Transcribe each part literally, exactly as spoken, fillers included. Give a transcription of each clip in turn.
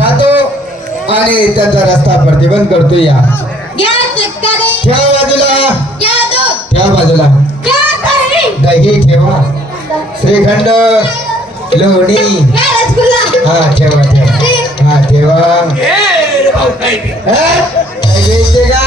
जातो आणि त्यांचा रस्ता प्रतिबंध करतो. या ठेवा बाजूला, ठेवा बाजूला. दही ठेवा, श्रीखंड, लोणी. हा ठेवा ठेवा. हा ठेवा. घ्यायचे का?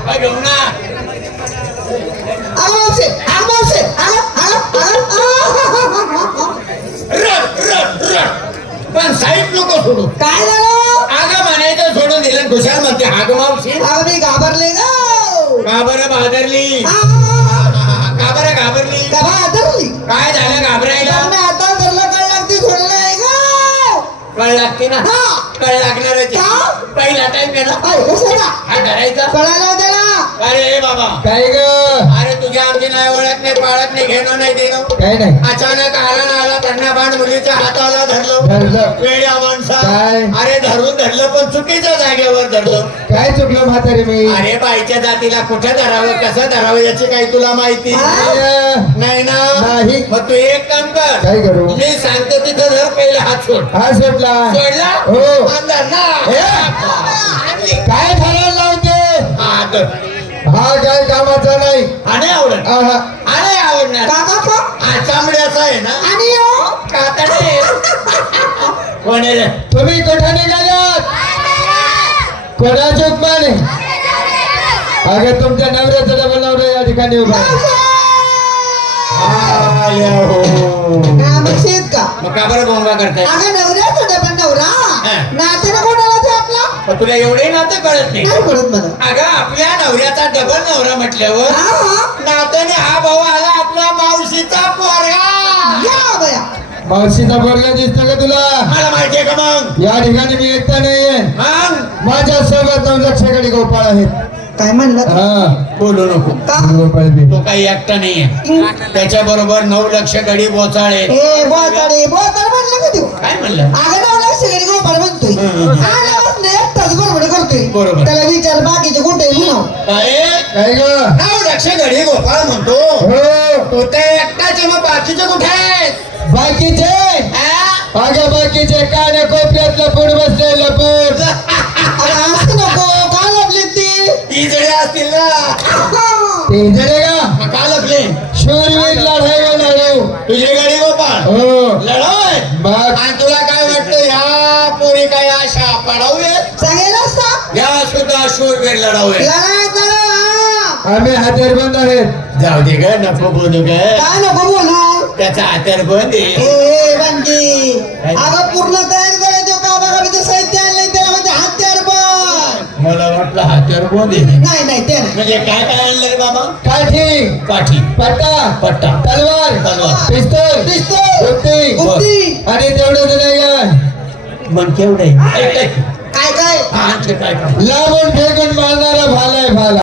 पण साईड नको सोडू. काय झालं? आग म्हणायचं सोडून दिलं. खुशाल म्हणते हाग मावशी. मी घाबरले ग. का बरं बहादरली? का बरं घाबरली? घाबरली. काय झालं घाबरायला? आता धरलं कळ लागते सोडलं आहे ग. कळ लागते ना? कळ लागणारच. पहिला टाइम आहे ना? हा धरायचा. कळायला त्याला. अरे बाबा काय ग? अरे तुझ्या आमची नाही ओळख नाही पाळत नाही घेणं नाही देणं. काय नाही. अचानक आला ना आला कन्याबाण मुलीच्या हाताला धरलं. धरलं. वेड्या माणसा. काय? अरे धरून धरलं पण चुकीच्या जागेवर धरलं. काय चुकलं म्हातारे मी? अरे बाईच्या जातीला कुठं धरावं कसं धरावं याची काही तुला माहिती नाही ना? नाही. मग तू एक काम कर. काय करू? मी सांगतो तिथं धर पहिला हात सोड. हा सोडला. सोडला? हो. आणि धर ना. काय झालं लावते? हा धर. हा काय कामाचा नाही. हा नाही आवडत. आहा. हा नाही आवडणार. हा चांबड्याचा आहे ना? कातडे. कोण आहे रे? तुम्ही कुठे निघालात? कोणाचे उपमाने? अगं तुमच्या नवऱ्याचा डबल नवरा या ठिकाणी उभा आहे. आल्या हो. मग का बरं गोंगा करताय? पण तुला एवढे नातं कळत नाही. अगं आपल्या नवऱ्याचा डबल नवरा म्हटल्यावर नात्याने हा भाऊ आला आपल्या मावशीचा पोरगा. मावशीचा पोरगा दिसतो का तुला? मला माहितीये का मग? या ठिकाणी मी एकटा नाहीये. मग माझ्या सोबत नऊ लक्ष गडी गोपाळ आहेत. काय म्हणलं? हा बोलू नको. गोपाळ बी. तो काही एकटा नाहीये. त्याच्या बरोबर नऊ लक्ष गडी बोचाळे. ए बोचाडे बोचाड म्हणलं का तू? काय म्हणलं? अगं नवला शिगडी गोपाळ म्हणतोय. आल्यापासून एकटाच बरोबर करतोय. बरोबर. त्याला विचार बाकीचे कुठे म्हणाव. अरे काय ग? नऊ लक्ष गडी गोपाळ म्हणतो. हो. तो ते एकटाचे मग बाकीचे कुठे आहेत? बाकीचे हा? अगं बाकीचे काने कोपऱ्यात लपून बसले लपून. अगं असं नको. काय लपले ती? ती जडे असतील ना? ते जरे का? मग का लपले? शूरवीर लढाई लढू. तुझी गडी गोपाळ हो. लढाय. मग आणि तुला काय वाटतं ह्या पोरी काय आशा पडावे? सांगेल असता या सुद्धा शूरवीर लढावे. लढाई करा. आम्ही हत्यारबंद आहेत. जाऊ दे ग नको बोलू ग. काय नको बोलू. त्याचा हातर बंद आहे. ए बनकी अगं पूर्ण तयारी करायचो का बघा मी तर साहित्य आणलंय त्याला म्हणजे हत्यार पण. मला वाटलं हातर बंद आहे. नाही नाही ते नाही. म्हणजे काय काय आणलं रे बाबा? काठी, काठी, पट्टा, पट्टा, तलवार, तलवार, पिस्तूल, पिस्तूल, गुप्ती, गुप्ती. आणि तेवढं नाही का? मग केवढे काय काय काय काय लांबून फेकून मारणारा भाला आहे भाला.